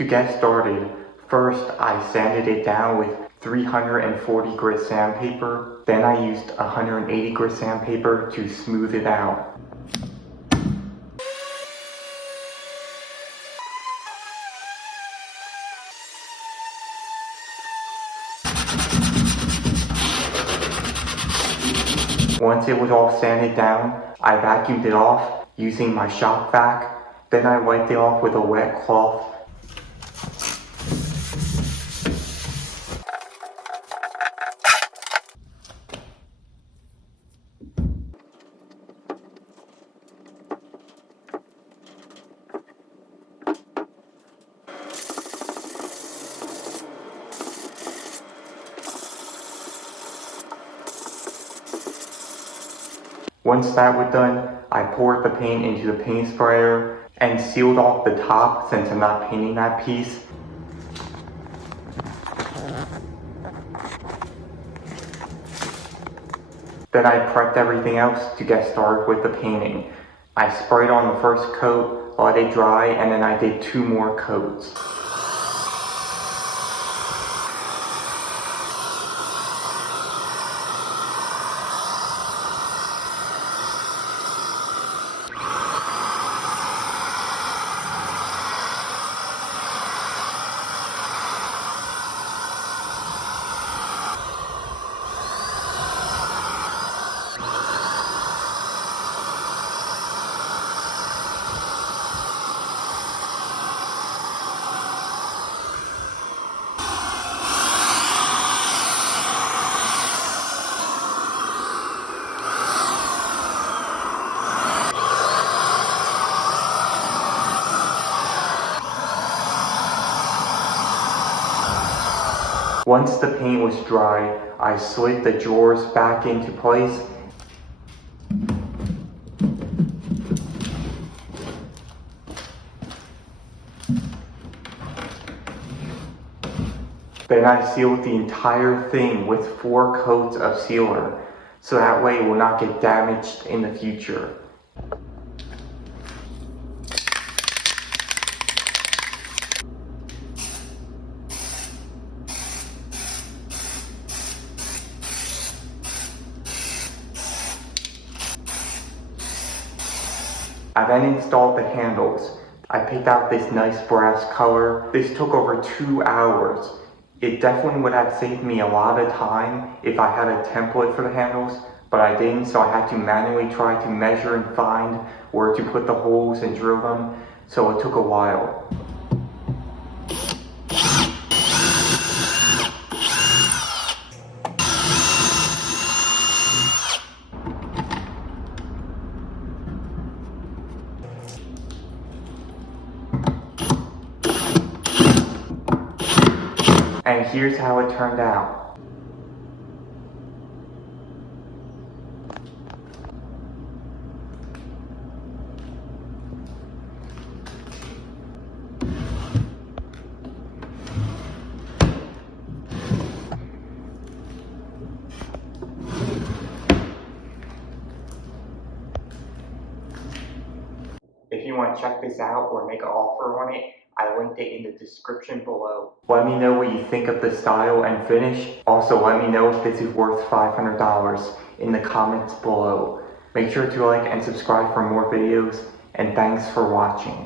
To get started, first I sanded it down with 340 grit sandpaper, then I used 180 grit sandpaper to smooth it out. Once it was all sanded down, I vacuumed it off using my shop vac. Then I wiped it off with a wet cloth. Once that was done, I poured the paint into the paint sprayer and sealed off the top since I'm not painting that piece. Then I prepped everything else to get started with the painting. I sprayed on the first coat, let it dry, and then I did 2 more coats. Once the paint was dry, I slid the drawers back into place. Then I sealed the entire thing with 4 coats of sealer, so that way it will not get damaged in the future. I then installed the handles. I picked out this nice brass color. This took over 2 hours. It definitely would have saved me a lot of time if I had a template for the handles, but I didn't, so I had to manually try to measure and find where to put the holes and drill them, so it took a while. And here's how it turned out. If you want to check this out or make an offer on it, I linked it in the description below. Let me know what you think of the style and finish. Also, let me know if this is worth $500 in the comments below. Make sure to like and subscribe for more videos, and thanks for watching.